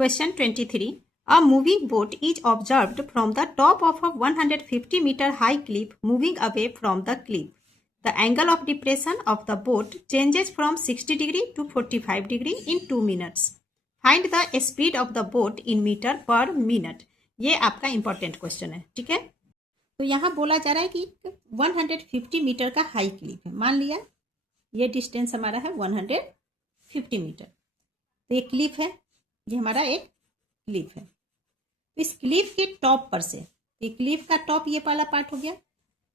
Question 23. A moving boat is observed from the top of a 150-meter high cliff moving away from the cliff. The angle of depression of the boat changes from 60 degree to 45 degree in 2 minutes. Find the speed of the boat in meter per minute. ये आपका important question है, ठीक है। तो यहाँ बोला जा रहा है कि 150 मीटर का हाई क्लिफ है। मान लिया ये डिस्टेंस हमारा है 150 मीटर। तो ये क्लिफ है, ये हमारा एक क्लिफ है। तो इस क्लिफ के टॉप पर से, ये क्लिफ का टॉप ये वाला पार्ट हो गया,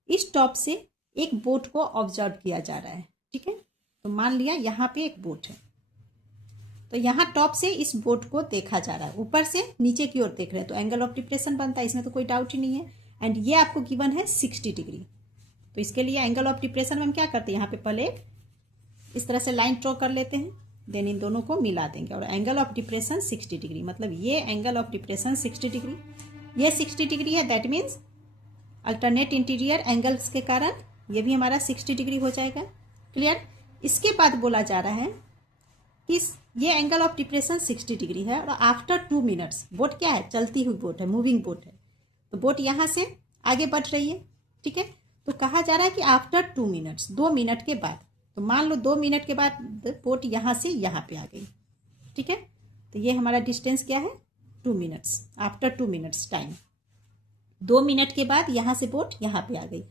इस टॉप से एक बोट को ऑब्जर्व किया जा रहा है, ठीक है। तो मान लिया यहाँ पे एक बोट है, तो यहाँ टॉप से इस बोट को देखा जा रहा है, ऊपर से नीचे की ओर देख रहे हैं, तो एंगल ऑफ डिप्रेशन बनता है, इसमें तो कोई डाउट ही नहीं है। एंड ये आपको गिवन है 60 डिग्री। तो इसके लिए एंगल ऑफ डिप्रेशन में हम क्या करते हैं, यहाँ पे पहले इस तरह से लाइन ड्रॉ कर लेते हैं, देन इन दोनों को मिला देंगे और एंगल ऑफ डिप्रेशन 60 डिग्री, मतलब ये एंगल ऑफ डिप्रेशन 60 डिग्री, ये 60 डिग्री है। That means alternate interior angles के कारण ये भी हमारा 60 डिग्री हो जाएगा। क्लियर। इसके बाद बोला जा रहा है कि ये एंगल ऑफ डिप्रेशन 60 डिग्री है और आफ्टर 2 मिनट्स बोट क्या है, चलती हुई बोट है, मूविंग बोट है। तो बोट यहाँ से आगे बढ़ रही है, ठीक है। तो कहा जा रहा है कि आफ्टर 2 मिनट्स, 2 मिनट के बाद, तो मान लो 2 मिनट के बाद बोट यहाँ से यहाँ पे आ गई, ठीक है। तो ये हमारा डिस्टेंस क्या है, 2 minutes, after 2 minutes time. 2 minute के बाद यहाँ से बोट यहाँ पे आ गई,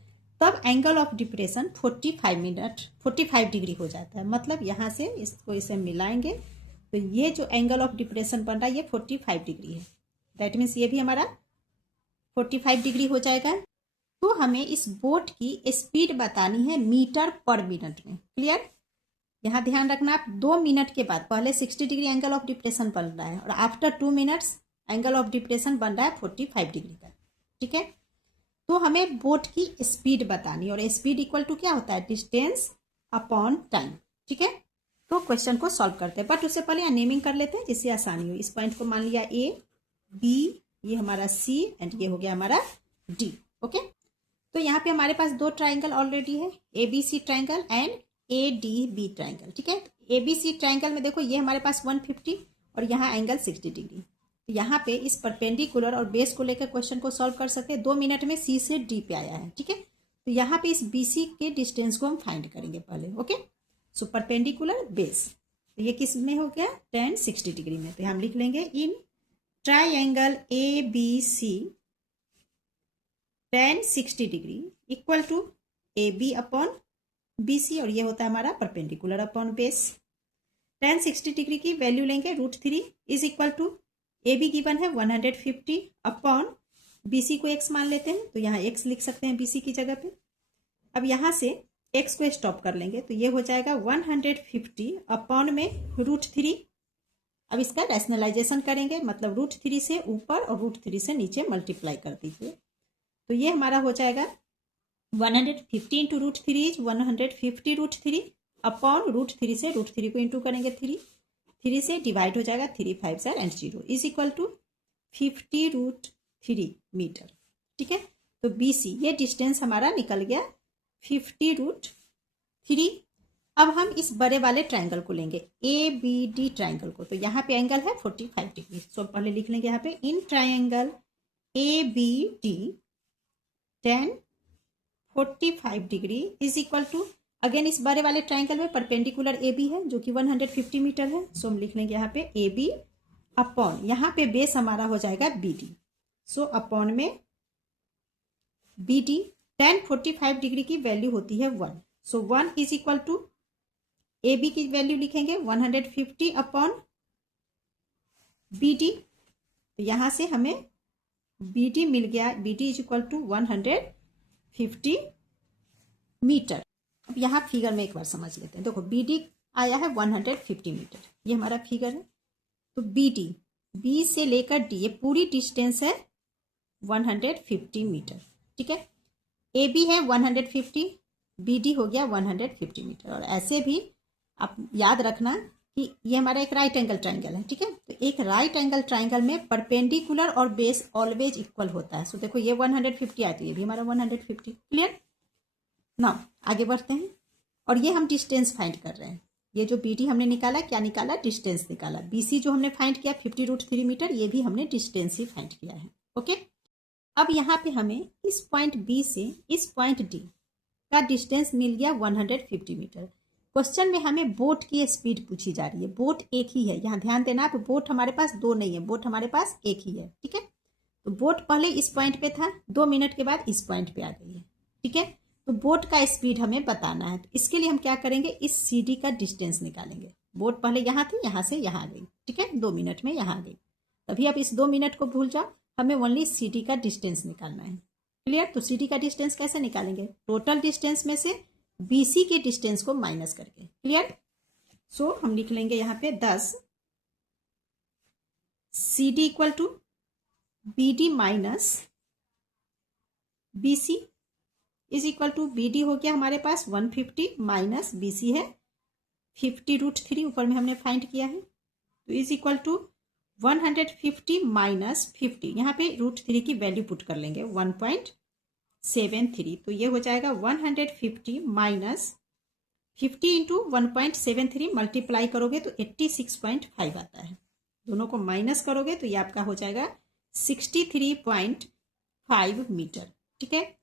तब एंगल ऑफ डिप्रेशन 45 डिग्री हो जाता है। मतलब यहाँ से इसको इसे मिलाएंगे तो ये जो एंगल ऑफ डिप्रेशन बन रहा है ये 45 डिग्री है। दैट मीन्स ये भी हमारा 45 डिग्री हो जाएगा। तो हमें इस बोट की स्पीड बतानी है मीटर पर मिनट में। क्लियर। यहाँ ध्यान रखना आप, 2 मिनट के बाद पहले 60 डिग्री एंगल ऑफ डिप्रेशन बन रहा है और after 2 minutes angle of depression बन रहा है 45 डिग्री का, ठीक है। तो हमें बोट की स्पीड बतानी, और स्पीड इक्वल टू क्या होता है, डिस्टेंस अपॉन टाइम, ठीक है। तो क्वेश्चन को सॉल्व करते हैं, बट उससे पहले नेमिंग कर लेते हैं जिससे आसानी हो। इस पॉइंट को मान लिया ए, बी, ये हमारा सी एंड ये हो गया हमारा डी। ओके। तो यहाँ पे हमारे पास 2 ट्राइंगल ऑलरेडी है, A B C triangle and A D B triangle, ठीक है। ए बी सी ट्राइंगल में देखो ये हमारे पास 150 और यहाँ एंगल 60 डिग्री। तो यहाँ पे इस परपेंडिकुलर और बेस को लेकर क्वेश्चन को सॉल्व कर सकते हैं। 2 मिनट में सी से डी पे आया है, ठीक है। तो यहाँ पे इस बी सी के डिस्टेंस को हम फाइंड करेंगे पहले। ओके। सो परपेंडिकुलर बेस, तो ये किस में हो गया, tan 60 डिग्री में। तो हम लिख लेंगे in triangle A B C tan 60 degree equal to A B upon B C, और ये होता है हमारा perpendicular upon base. tan 60 degree की वैल्यू लेंगे √3 is equal to A B given है 150 अपॉन बी सी को x मान लेते हैं, तो यहाँ x लिख सकते हैं बी सी की जगह पे। अब यहाँ से x को स्टॉप कर लेंगे तो ये हो जाएगा 150 अपॉन में √3। अब इसका रैशनलाइजेशन करेंगे, मतलब √3 से ऊपर और √3 से नीचे मल्टीप्लाई कर दीजिए, तो ये हमारा हो जाएगा 150 इंटू √3 इज 150 √3 अपॉन √3 से √3 को इंटू करेंगे 3 से डिवाइड हो जाएगा, 3 5 जार and 0 is equal to 50 √3 metre, ठीक है। तो बी सी ये डिस्टेंस हमारा निकल गया 50 √3। अब हम इस बड़े वाले ट्राइंगल को लेंगे, ए बी डी ट्राइंगल को। तो यहाँ पे एंगल है 45 डिग्री, सो पहले लिख लेंगे यहाँ पे in triangle A B D tan 45 degree is equal to, again इस बड़े वाले ट्राइंगल में परपेंडिकुलर ए बी है जो कि 150 मीटर है, सो हम लिख लेंगे यहाँ पे ए बी अपॉन, यहाँ पे बेस हमारा हो जाएगा बी डी, सो अपॉन में बी डी। tan 45 डिग्री की वैल्यू होती है 1, so 1 is equal to A B की वैल्यू लिखेंगे 150 अपॉन बी डी। तो यहाँ से हमें बी डी मिल गया, B D is equal to 150 metre. अब यहाँ फिगर में एक बार समझ लेते हैं। देखो बी डी आया है 150 मीटर, ये हमारा फिगर है। तो बी डी, बी से लेकर डी, ये पूरी डिस्टेंस है 150 मीटर, ठीक है। ए बी है 150, बी डी हो गया 150 मीटर। और ऐसे भी आप याद रखना कि ये हमारा एक राइट एंगल ट्राइंगल है, ठीक है। तो एक राइट एंगल ट्राइंगल में परपेंडिकुलर और बेस ऑलवेज इक्वल होता है। सो देखो ये 150 आती है, ये भी हमारा 150। क्लियर। नाउ आगे बढ़ते हैं, और ये हम डिस्टेंस फाइंड कर रहे हैं। ये जो BD हमने निकाला, क्या निकाला? डिस्टेंस निकाला। BC जो हमने फाइंड किया 50√3 मीटर, ये भी हमने डिस्टेंस ही फाइंड किया है। ओके, अब यहाँ पे हमें इस पॉइंट B से इस पॉइंट D का डिस्टेंस मिल गया 150 मीटर। क्वेश्चन में हमें बोट की स्पीड पूछी जा रही है। बोट एक ही है, यहाँ ध्यान देना, आप बोट हमारे पास दो नहीं है, बोट हमारे पास एक ही है। ठीक है, तो बोट पहले इस पॉइंट पे था, 2 मिनट के बाद इस पॉइंट पे आ गई है। ठीक है, तो बोट का स्पीड हमें बताना है, तो इसके लिए हम क्या करेंगे, इस CD का डिस्टेंस निकालेंगे। बोट पहले यहाँ थी, यहाँ से यहाँ आ गई। ठीक है, 2 मिनट में यहाँ आ गई। तभी आप इस 2 मिनट को भूल जाओ, हमें ओनली CD का डिस्टेंस निकालना है। क्लियर? तो CD का डिस्टेंस कैसे निकालेंगे? टोटल डिस्टेंस में से BC के डिस्टेंस को माइनस करके। क्लियर? सो हम लिख लेंगे यहाँ पे 10 CD equal to BD minus BC is equal to BD हो गया हमारे पास 150 माइनस BC है 50√3, ऊपर में हमने फाइंड किया है, तो इज इक्वल टू 150 माइनस 50, यहाँ पे √3 की वैल्यू पुट कर लेंगे 1.73, तो ये हो जाएगा 150 माइनस 50 इंटू 1.73 मल्टीप्लाई करोगे तो 86.5 आता है। दोनों को माइनस करोगे तो ये आपका हो जाएगा 63.5 मीटर। ठीक है,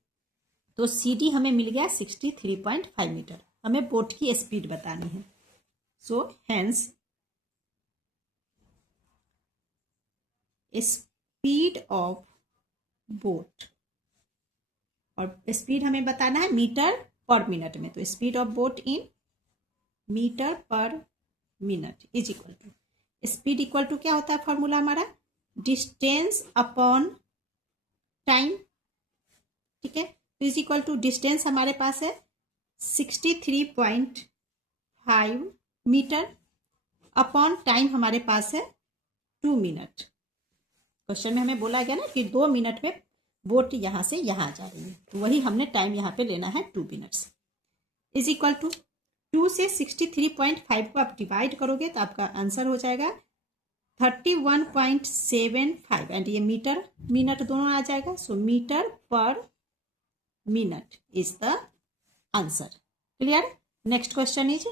तो CD हमें मिल गया 63.5 मीटर। हमें बोट की स्पीड बतानी है। So hence speed of boat, और स्पीड हमें बताना है मीटर पर मिनट में, तो speed of boat in metre per minute is equal to, speed equal to क्या होता है फॉर्मूला हमारा, डिस्टेंस अपॉन टाइम। ठीक है, तो इज इक्वल टू डिस्टेंस हमारे पास है 63.5 मीटर अपॉन टाइम हमारे पास है 2 मिनट। क्वेश्चन में हमें बोला गया ना कि 2 मिनट में बोट यहाँ से यहाँ आ जा रही है, तो वही हमने टाइम यहाँ पे लेना है 2 मिनट्स। इज इक्वल टू 2 से 63.5 को आप डिवाइड करोगे तो आपका आंसर हो जाएगा 31.75, एंड ये मीटर मिनट दोनों आ जाएगा। So metre per minute is the answer. Clear? Next question is